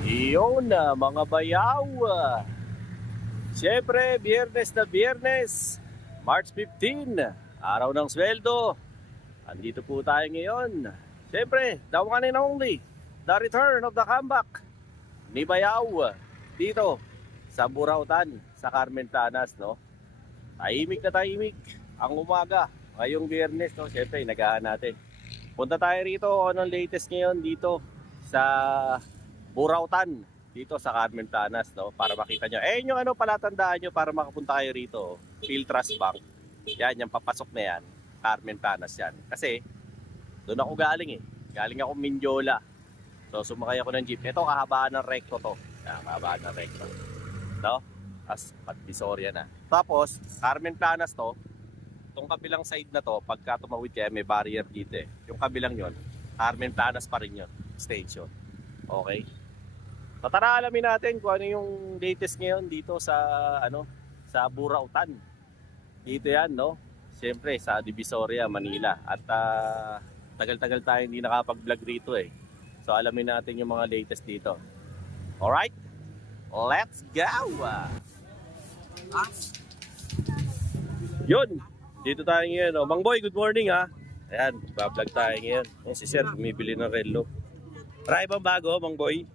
Iyon na mga bayaw. Siyempre, biyernes na biyernes, March 15, araw ng sweldo. Andito po tayo ngayon. Siyempre, the one and only, the return of the comeback ni Bayaw dito sa Burautan, sa Carmen Planas, no? Tahimik na tahimik ang umaga ngayong biyernes, no? Siyempre, nagahan natin. Punta tayo rito, anong latest ngayon dito sa Burautan, dito sa Carmen Planas, no? Para makita nyo. Eh, yung ano palatandaan nyo para makapunta kayo rito, Philtrust Bank. Yan, yung papasok na yan, Carmen Planas yan. Kasi, doon ako galing eh. Galing ako Mindiola. So, sumakay ako ng jeep. Ito, kahabaan ng recto to. Yan, kahabaan ng recto. No? As Divisoria na. Tapos, Carmen Planas to. Itong kabilang side na to, pagka tumawid kaya may barrier dito eh. Yung kabilang yon, Carmen Planas pa rin yun. Station. Okay? So, tara alamin natin kung ano yung latest ngayon dito sa sa Burautan. Dito yan, no? Siyempre sa Divisoria, Manila. At tagal-tagal tayo hindi nakapag-vlog rito eh. So alamin natin yung mga latest dito. Alright? Let's go! Yun! Dito tayo ngayon. Oh. Mang Boy, good morning ha. Ayan, bablog tayo ngayon. Ayan, si Sir, bumibili ng relo. Try bang bago, Mang Boy?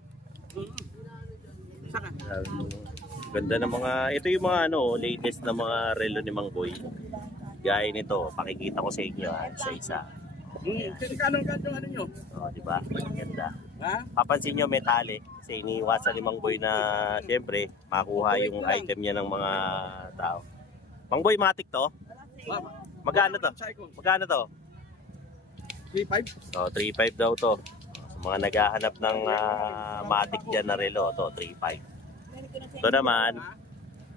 Ganda ng mga, ito yung mga latest na mga relo ni Mang Boy. Gaya nito, pakikita ko sa inyo isa-isa. Kano ano nyo? Oh, di ba? Ganda. Ha? Papansin nyo may tali kasi iniiwasan ni Mang Boy na siyempre makuha yung item niya ng mga tao. Mang Boy, matik to? Magkano to? Magkano to? 3.5? Oh, 3.5 daw to. Sa mga naghahanap ng matik dyan na relo, to 3.5. Ito naman,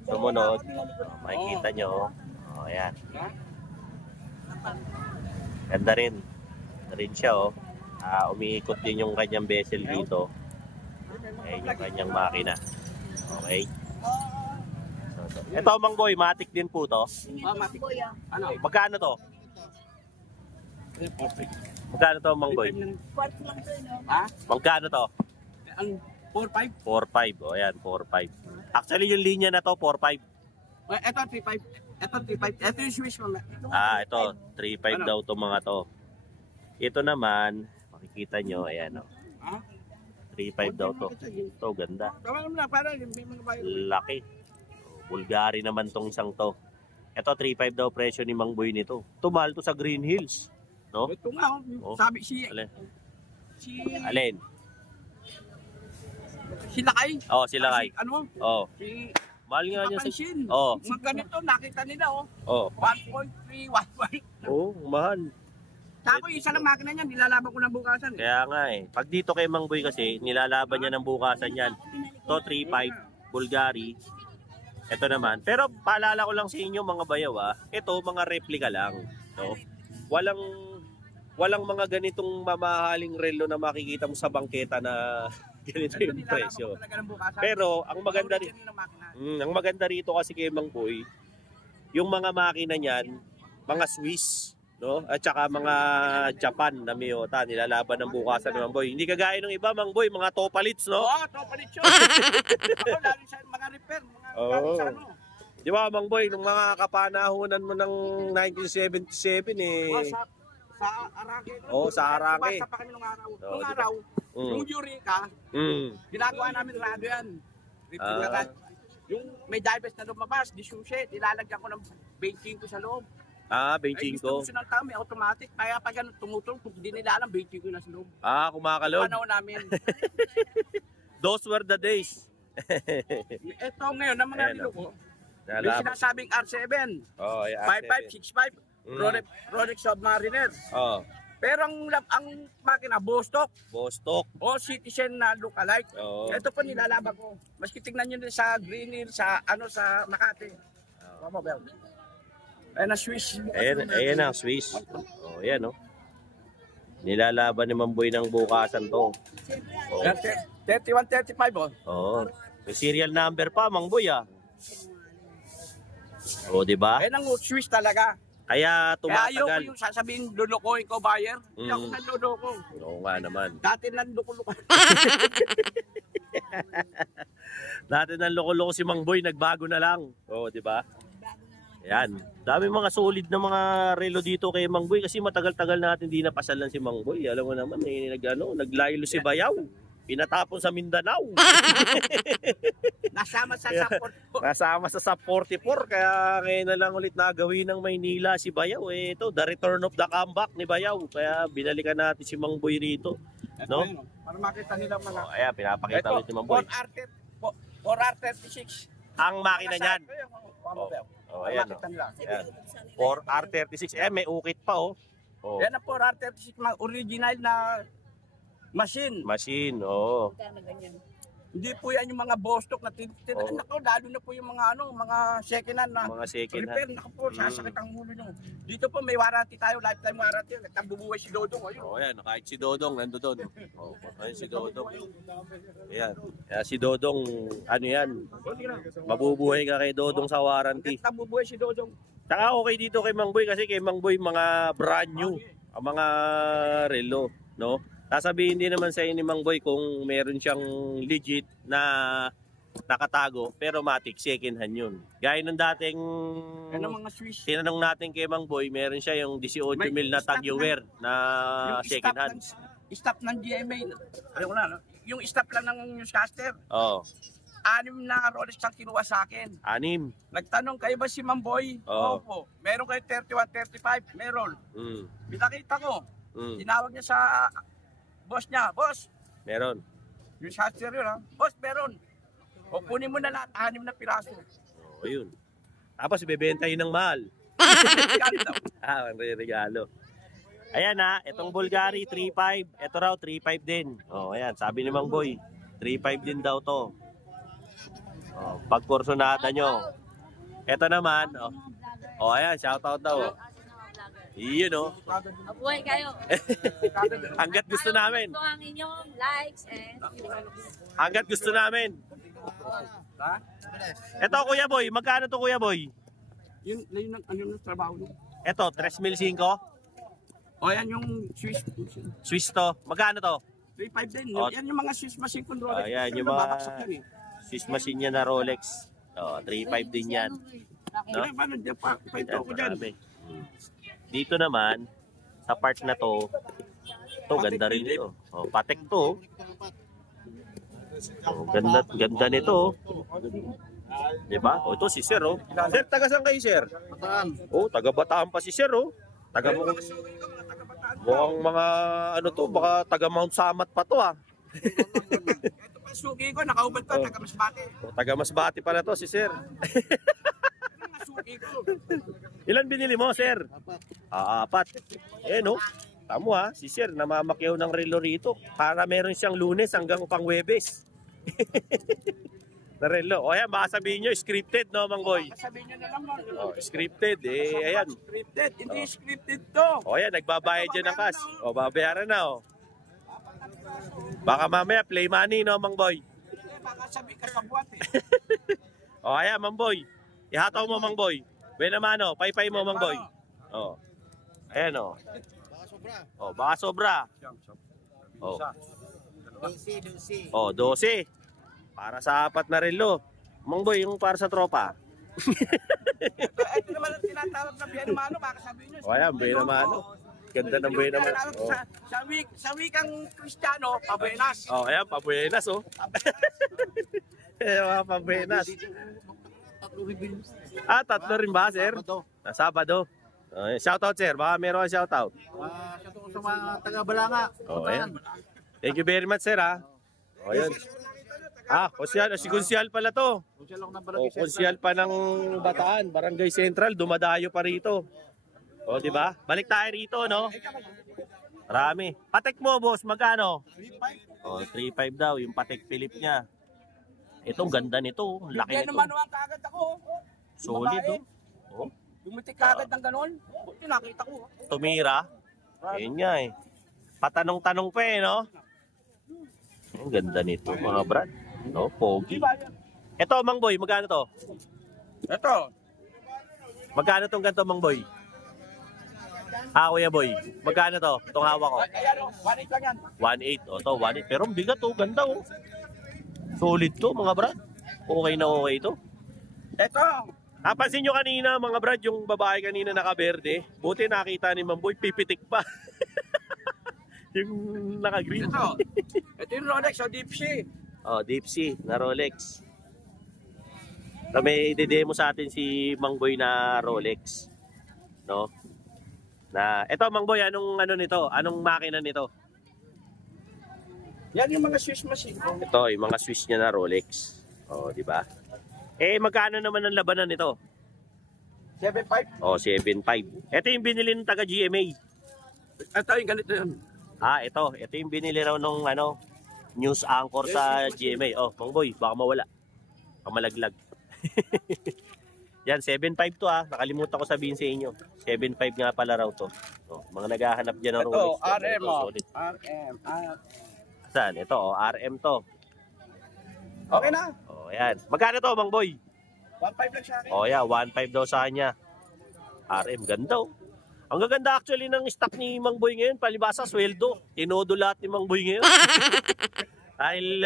sumunod, makikita nyo. Oh, ayan. Ganda rin. Ganda rin siya, oh. Umiikot din yung kanyang bezel dito. Ayan yung kanyang makina. Okay. So. Ito, Mang Boy, matik din po to. Matik. Ano? Magkano to? Magkano to, Mang Boy? Ha? Magkano to? Ang 4.5? 4.5. O, ayan, 4.5. Actually, yung linya na to, 4.5. Ito 3.5. Ito 3.5. Ito yung Swiss mama. Ito, 3.5 daw to mga to. Ito naman, makikita nyo, ayan o. Ha? 3.5 daw to. Ito, ganda. Tawag mo na para may mga bayo. Laki. Bulgari naman tong isang to. Ito, 3.5 daw presyo ni Mang Boy nito. Ito, mahal to sa Green Hills. No? Ito nga, Oh. sabi Alin? si Alin? Lakay. Oh, sila kay. Ano? Oh, Si mahal nga niya sa... Papansin. Oh, Mga ganito, nakita nila oh. 1.3, 1.1. Oh, mahal. Sako yung isa lang makina niya, nilalaban ko ng bukasan. Kaya nga eh. Pag dito kay Mang Boy kasi, nilalaban niya ng bukasan yan. Ito, 3.5, Bulgari. Ito naman. Pero paalala ko lang sa inyo mga bayaw ito mga replika lang. No? Walang mga ganitong mamahaling relo na makikita mo sa bangketa na ganito yung presyo. Pero ang maganda ang maganda rito kasi kay Mang Boy, yung mga makina niyan, mga Swiss, no? At saka mga Japan na Miyota, nilalaban ng bukasan ni Mang Boy. Hindi kagaya ng iba, Mang Boy, mga Topalits, no? Oo, Topalit yun. Ako, lalo sa mga repair, mga Oo. sa ano. Di ba, Mang Boy, nung mga kapanahunan mo ng 1977 eh. Sa Arake. Oo, sa Arake. Basta pa kami nung araw. Oo, Nung di ba? araw, Mm. yung Eureka, ginagawa namin radyo yan. Yung may divers na lumabas, di sushi, nilalagyan ko ng benching ko sa loob. Benching Ay, gusto ko. gusto ng tao, may automatic. Kaya pag ganun tumutulong, kung di nila alam, benching ko na sa loob. Kumakalog. Panahon namin. Those were the days. Ito ngayon, ng mga Ayan, nilo ko, may Nalalaban. sinasabing R7, Oh, yeah. 5565, Rolex Submariner. Oh, Pero ang makina, Bostock Bostock. o Citizen na lookalike. Oh. Ito po nilalaban ko. Maski tingnan nyo din sa Green Hill, sa Makati. Tama ba? Ayan na Swiss. Ayan ang Swiss. Oh, ayan oh. Nilalaban ni Mang Boy ng bukasan to. Oh. 3135 oh. Oh. May serial number pa, Mang Boy Oh, di ba? Ayan ang Swiss talaga. Kaya Kaya ayoko tumatagal. yung sasabihin lulukoy ko buyer. Hindi ako Mm. nanluloko. Oo nga naman. Dati nanluluko. Dati nang loko-loko si Mang Boy, nagbago na lang. Oo, di ba? Yan. Dami mga solid na mga relo dito kay Mang Boy kasi matagal-tagal natin di napasalan si Mang Boy. Alam mo naman, naglaylo si Bayaw. Pinatapon sa Mindanao. Nasama sa support ko. Kasama sa SAP 44 kaya ngayon na lang ulit nagawin ng Maynila si Bayaw. Ito, the return of the comeback ni Bayaw. Kaya binalikan natin si Mang Boy rito. No? Para makita nila mga. Ayan, pinapakita ulit ni Mang Boy. 4R36. Ang makina niyan. Ayan. Makita nila. 4R36. May ukit pa oh. Yan ang 4R36, mga original na machine. Machine, oo. Hindi po yan yung mga Bostock na Oo. Nako, lalo na po yung mga mga second hand na Mga second hand. repair. Nako po, sasakit ang ulo nyo. Dito po may warranty tayo, lifetime warranty. Nagtambubuhay si Dodong. Ayun. Ayan, kahit si Dodong nando doon. Ayun si Dodong. Ayan. Kaya si Dodong, ano yan, mabubuhay ka kay Dodong sa warranty. Nagtambubuhay si Dodong. Saka okay dito kay Mang Boy kasi kay Mang Boy mga brand new, ang mga relo, no? Sasabihin din naman sa ni Mang Boy kung meron siyang legit na nakatago pero matik second hand yun. Gaya ng dating Yan ang mga Swiss. tinanong natin kay Mang Boy, meron siya yung 18 mil na Tag-Heuer na second hand. Stop ng GMA. Ayun na, no? Yung stop lang ng newscaster. Oo, 6 na Rolex ang kinuha sa akin. 6. Nagtanong kayo ba si Mamboy? Oo. Opo. Meron kayo 31, 35? Meron. Pinakita ko. Tinawag niya sa boss niya. Boss, Meron. yung shaster yun ha. Boss, meron. O kunin mo na lahat, 6 na piraso. Oo, yun. Tapos ibebenta yun ng mahal. Kano daw? Ang regalo. Ayan ha, itong Bulgari 3.5. Ito raw 3.5 din. Oh, ayan, sabi ni Mang Boy, 3.5 din daw to. Oh, pagkursunada nyo. Ito naman, ayan, shoutout daw. Iyon oh. Mabuhay kayo. Hanggat gusto namin. Ito ang inyong likes and Hanggat gusto namin. Ha? Ito Kuya Boy, magkano to Kuya Boy? Yun ang trabaho niya. Ito, 3,500. O yan yung Swiss. Swiss to. Magkano to? 3.5 din. O. Yan yung mga Swiss machine con Rolex. Ayan, yung Pero mga babaksak yan eh. Swiss machine niya na Rolex. 3.5 din yan. No? Ay, paano dyan pa? Paito ko dyan. Marami. Dito naman, sa part na to, ganda rin ito. Patek to. Ganda nito. Diba? Ito si Sir. Sir, taga saan kayo Sir? Bataan. Taga Bataan pa si Sir. Taga mukhang mga ano to, baka taga Mount Samat pa to Ito pa suki ko, nakaubad pa, taga Masbate. Taga Masbate pala to si Sir. Ano nga suki ko? Ilan binili mo, Sir? 4. No? Tamo si Sir, namamakyaw ng relo rito. Para meron siyang Lunes hanggang pang-Webes. Na relo. O ayan, baka sabihin nyo, scripted, no, Mang Boy? Sabihin nyo na lang mo. Scripted, ayan. Scripted, hindi scripted to. O ayan, nagbabayad dyan ng cash. O, babayaran na, Baka mamaya, play money, no, Mang Boy? Baka sabi ka sa buwat eh. O ayan, Mang Boy. Ihataw mo, Mang Boy. Buena mano, paypay mo, Mang Boy. O. Ayan, o. Baka sobra. O. 12. Para sa 4 na relo. Mang Boy, yung para sa tropa. Ito naman ang tinatawag na Buena Mano, baka sabihin nyo. O ayan, Buena Mano. Ganda ng Buena Mano. Sa wikang Kristiyano, pabuenas. O ayan, pabuenas, Ayan, mga pabuenas. 3 rin ba, Sir? Sabado. Shoutout, Sir. Baka meron kang shoutout. Shoutout sa mga taga-Balanga. Ayan. Thank you very much, Sir, O, ayan. Konsyal. Si Konsyal pala to. Konsyal pa ng Bataan. Barangay Central. Dumadayo pa rito. O, di ba? Balik tayo rito, no? Marami. Patek mo, boss. Magkano? 3.5 daw. Yung Patek Philip niya. Itong ganda nito. Laki Kaya nito. naman ang kagad ako. Solid, Dumitik kagad ng ganon. Buti nakita ko. Tumira. Ayun nga Patanong-tanong pa no? Ang ganda nito, mga brad. No, pogi. Ito, Mang Boy, magkano to? Ito. Magkano tong ganito, Mang Boy? Kuya Boy, magkano to? Itong hawak ko. Ayan o, 1.8 lang yan. 1.8. To, 1.8. Pero ang bigat, ganda, Solid to mga brad. Okay na okay to. Ito, Napansin nyo kanina mga brad, yung babae kanina nakaberde. Buti nakita ni Mamboy, pipitik pa. Yung naka-green. ito yung Rolex o Deep Sea. Oh, Deep Sea na Rolex. So, may ide-demo sa atin si Mangboy na Rolex. No? Na, eto Mangboy, anong ano nito? Anong makina nito? Yan yung mga Swiss machine. Ito, yung mga Swiss niya na Rolex. Oh, di ba? Eh, magkano naman ang labanan nito? 7.5. Oh, 7.5. Ito yung binili ng taga GMA. Ito yung ganito yun. Ah, ito. Ito yung binili raw nung ano, news anchor sa GMA. Oh, Mangboy, baka mawala. Baka malaglag. Yan, 7.5 to ah. Nakalimutan ko sabihin sa inyo. 7.5 nga pala raw to. Oh, mga naghahanap dyan ng Ito, Rolex. RM Ito, o. solid. RM. Saan? Ito, oh, RM to. Okay na. Oh, yan. Magkano to, Mangboy? 1.5 lang sa akin. Oh, yeah, 1.5 daw sa kanya. RM, ganda oh. Ang gaganda actually ng stock ni Mangboy ngayon, palibasa, sweldo. Tinodo lahat ni Mangboy ngayon. Dahil,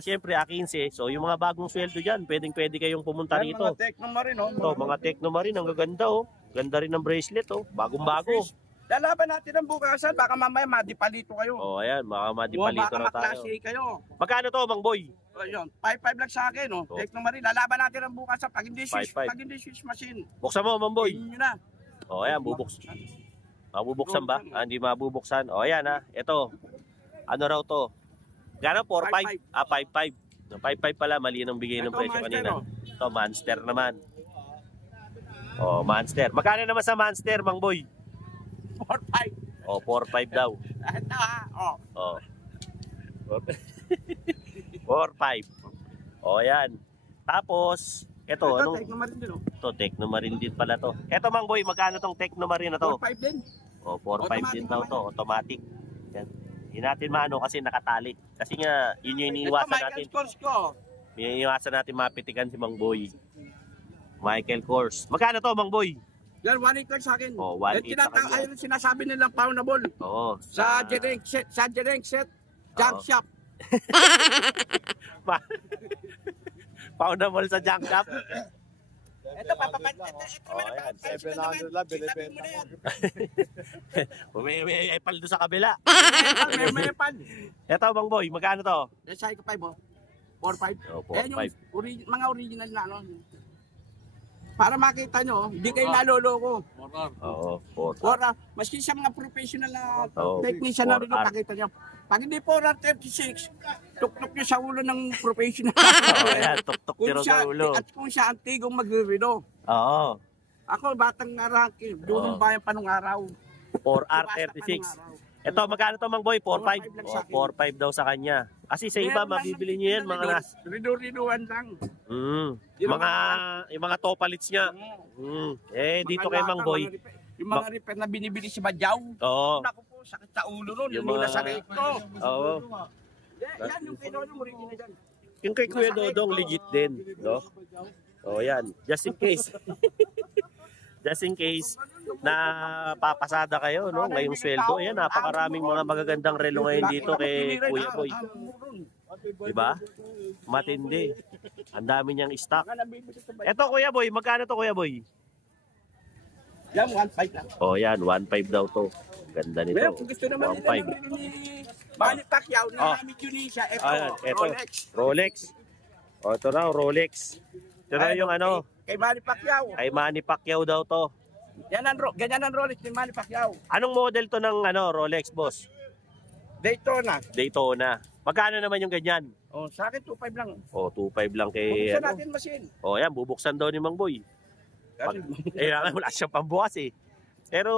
siyempre, A15. So, yung mga bagong sweldo dyan, pwede kayong pumunta Yan, rito. mga Tecno Marine, oh. Ito, mga Tecno Marine, ang gaganda oh. Ganda rin ng bracelet oh. Bagong-bago. Lalaban natin ang bukasan, baka mamaya madipalito kayo. Oh, ayan, mga O madipalito baka na tayo. maklase kayo. Magkano to, Mangboy? O yun, 5.5 lang sa akin, oh. Oh. Tecno Marine, lalaban natin ang bukasan. Pag hindi Swiss, 5.5. pag hindi Swiss machine, Buksan mo, Mangboy. yun na. Oh, ayan, mabubuksan ba? Ah, hindi mabubuksan. Oh, ayan ha. Ito. Ano raw to? Gano? 4.5? 5.5. Ah, 5.5. 5.5 pala. Mali nang bigay ng Ito, presyo Monster, kanina. oh. Ito, Monster naman. Oh, Monster. Magkano naman sa Monster, Mangboy? 4.5. Oh, 4.5 daw. Ito ha, oh. Oh. 4.5. Oh, ayan. Tapos, ito, Ito, anong? Tecno Marine din, oh. Ito, Tecno Marine din pala to. Ito, Mangboy, magkano tong Tecno Marine na to? 4.5 din. O, 4.5 din daw Automatic to, automatic. Yan. Hindi natin maano kasi nakatali. Kasi nga, yun yung iniiwasan Ito, natin. Michael Kors ko. Iniiwasan natin mapitikan si Mang Boy. Michael Kors. Magkano to, Mang Boy? Yan, 1.8 lang sa akin. Oh, 1.8 sa kanya. Ayun ang sinasabi nilang poundable. Oo. Sa Jereng set, jump Oo. shop. Poundable sa junk shop. Ito, papapat. Ito, Oh, yan. 700 lang, binibenta mo. May epal doon sa kabila. May pan. Ito, Mang Boy, magkano to? Yan, sa 5, oh. 4.5. Oh, Ayan yung 4.5. mga original na ano. Para makita nyo, hindi kayo naloloko. Oo, 4. Or, maski sa mga professional na Oh, technician na rin, 4R. pakita nyo. Pag hindi 4R36, tuktok nyo sa ulo ng professional. Oo, yan. Tuk-tuk Kung tiro siya, sa ulo. at kung siya antigong magre-reno. Oo. Ako, batang arangki, Oo. doon bayan pa nung araw. 4R36. Ito, magkano to, Mang Boy? 4.5? 4.5 lang sa akin. 4.5 daw sa kanya. Kasi sa iba, mabibili nyo yan, mga nas... Rido-ridoan lang. Yung mga topalits niya. Dito kay Mang Boy. Yung mga repair na binibili si Badyaw. Oo. Naku po, sakit sa ulo nun. Yung Yung mga- nasa recto. Oo. Yan, yung kay Lolo, original dyan. Yung kay Kuya Dodong, legit din. No? Oh, yan. Just in case. Just in case na papasada kayo, no? Ngayong sweldo. Ayan, napakaraming mga magagandang relo ngayon dito kay Kuya Boy. Diba? Matindi. Ang dami niyang stock. Eto, Kuya Boy, magkano to, Kuya Boy? Yan, 1.5 lang. Oh, yan, 1.5 daw to. Ganda nito. Ngayon, kung gusto naman nila 1.5. ng ni Manny Pacquiao Oh. na Ami Tunisia, ito, Ayan, eto. Rolex. Rolex. O, ito na, Rolex. Ito na Ayan, yung ano, Kay Manny Pacquiao. kay Manny Pacquiao daw to. Ganyan ang Rolex ni Manny Pacquiao. Anong model to ng ano, Rolex, boss? Daytona. Daytona. Magkano naman yung ganyan? Oh, sa akin 2.5 lang. O, 2.5 lang kay, Buksan ano. natin machine. O, yan, bubuksan daw ni Mang Boy. Kasi, Wala siyang pambukas eh. Pero,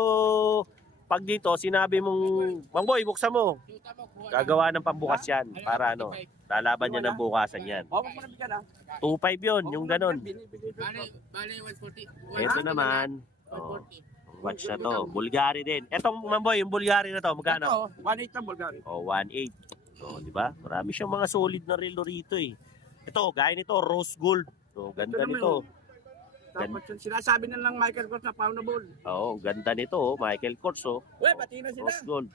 pag dito, sinabi mong, Mang Boy, buksan mo. Gagawa ng pambukas yan. Para ano, lalaban niya ng bukasan yan. Huwag mo na bigyan ha. 2.5 yun, yung ganun. Bale, 140. Ito naman, oh, watch na to. Bulgari din. Etong Mang Boy, yung Bulgari na to, magkano? Ito, 1.8 lang Bulgari. O, 1.8. O, di ba? Marami siyang mga solid na relo rito eh. Ito, gaya nito, rose gold. So, ganda naman nito. Tapos yung sinasabi na lang Michael Kors na poundable. Oo, ganda nito, oh. Michael Kors, oh. Uy, pati na sila. Rose gold.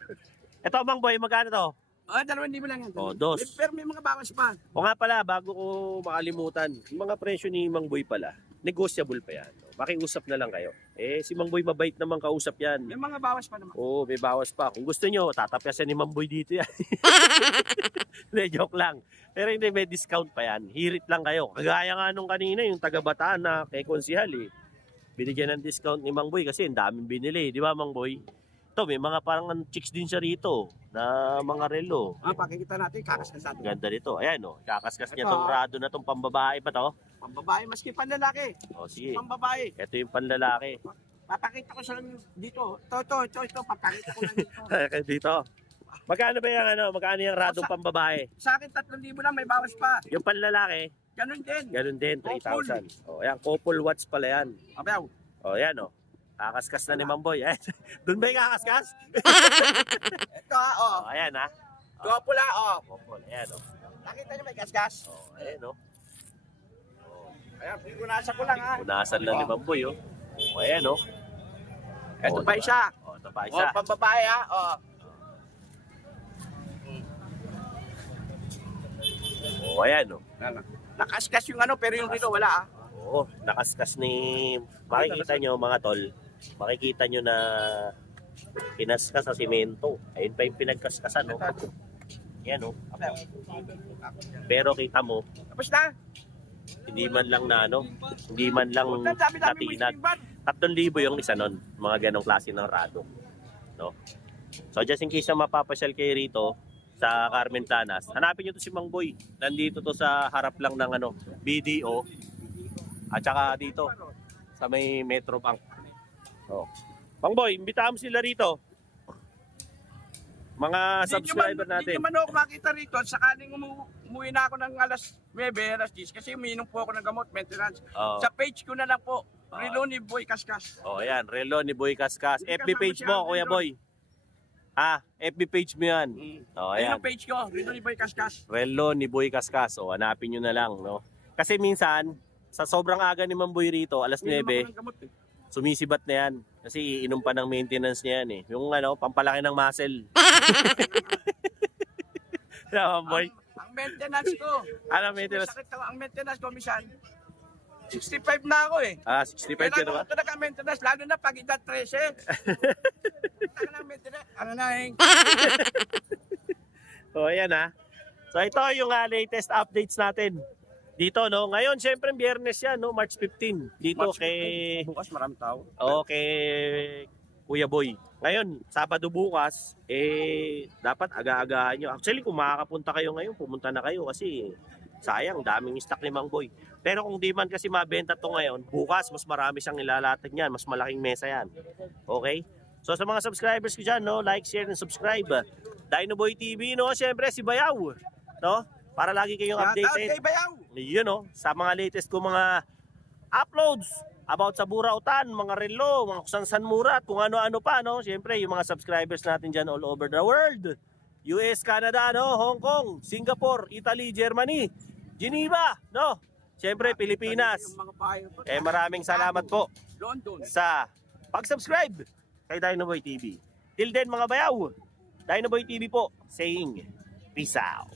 Ito, Mang Boy, magkano to? 2,000 lang yan. O, dos. Pero may mga bawas pa. O nga pala, bago ko makalimutan, yung mga presyo ni Mang Boy pala, negotiable pa yan. Makiusap na lang kayo. Si Mang Boy mabait naman kausap yan. May mga bawas pa naman. Oo, may bawas pa. Kung gusto nyo, tatapyasan ni Mang Boy dito yan. Hindi, joke lang. Pero hindi, may discount pa yan. Hirit lang kayo. Kagaya nga nung kanina, yung taga-Bataan na kay Konsihal binigyan ng discount ni Mang Boy kasi ang daming binili. Di ba, Mang Boy? Ito, may mga parang chicks din siya rito na mga relo. Pakikita natin, kakaskas natin. Ganda nito. Ayan, kakaskas niya Ito, tong rado na tong pambabae pa to. Pambabae, maski panlalaki. O, sige. Pambabae. Ito yung panlalaki. Papakita ko sa dito. Ito. Papakita ko lang dito. Dito. Magkano ba yung magkano yung radong pambabae? Sa akin, 3,000 lang, may bawas pa. Yung panlalaki, Ganun din. ganun din, Couple. 3,000. O, ayan, couple watts pala yan. Abayaw. O, ayan, kakaskas na ni Mang Boy. Doon ba yung kakaskas? Ito, O, ayan, Ito pula, Couple, ayan, Nakita niyo may kaskas? O, ayan, Ayan, pinunasan ko lang, Punasan lang ni Mang Boy, O, ayan, Ito O, pa diba? isa. O, ito pa isa. Pambabae, O, ayan, Nakaskas yung pero yung dito wala, Oo, nakaskas ni... Makikita nyo mga tol, makikita nyo na pinaskas sa simento. Ayun pa yung pinagkaskasan, Yan, Pero kita mo, Tapos na. hindi man lang na, hindi man lang natinag. 3,000 yung isa nun, mga ganong klase ng rado. No? So, just in case na mapapasyal kayo rito, sa Carmen Planas, hanapin nyo to si Mang Boy. Nandito to sa harap lang ng BDO. At saka dito, sa may Metro Bank. Oh. Mang Boy, imbitahan mo sila rito. Mga subscriber natin. Hindi naman ako makita rito. Sakaling umuwi na ako ng alas 9, alas 10 kasi umiinom po ako ng gamot, maintenance. Oh. Sa page ko na lang po, Relo ni Boy Kaskas. Oh, ayan, Relo ni Boy Kaskas. Hindi FB kasama page si mo, Alvin Kuya Ron. Boy. FB page mo yan. Oh, Ayan ayan. ang page ko, Relo ni Boy Kaskas. Relo ni Boy Kaskas. O, hanapin nyo na lang, Kasi minsan, sa sobrang aga ni Mang Boy rito, alas 9, Umiinom ako ng gamot, sumisibat na yan. Kasi iinom pa ng maintenance niya yan, Yung pampalaki ng muscle. Diba, Boy? Ang maintenance ko. Ano maintenance? Sakit ang maintenance ko, minsan. 65 na ako 65 ka na ba? Kailangan ko talaga maintenance, lalo na pag edad 13. Kailangan maintenance. Ano na So, ayan So, ito yung latest updates natin. Dito, Ngayon, syempre, biyernes yan, March 15. Dito March 15. kay... Bukas marami tao. kay Kuya Boy. Ngayon, Sabado bukas, dapat aga-agahan nyo. Actually, kung makakapunta kayo ngayon, pumunta na kayo kasi sayang, daming stock ni Mang Boy. Pero kung di man kasi mabenta to ngayon, bukas, mas marami siyang ilalatag niyan. Mas malaking mesa yan. Okay? So, sa mga subscribers ko dyan, like, share, and subscribe. Dino Boy TV, Siyempre, si Bayaw. Para lagi kayong updated. Kay Bayaw. Yun, sa mga latest ko mga uploads about sa Burautan, mga relo, mga kusan-san mura at kung ano-ano pa, Siyempre, yung mga subscribers natin dyan all over the world. US, Canada, Hong Kong, Singapore, Italy, Germany, Geneva, Siyempre, Pilipinas. Maraming salamat po London. sa pag-subscribe kay Dino Boy TV. Till then, mga bayaw, Dino Boy TV po saying peace out.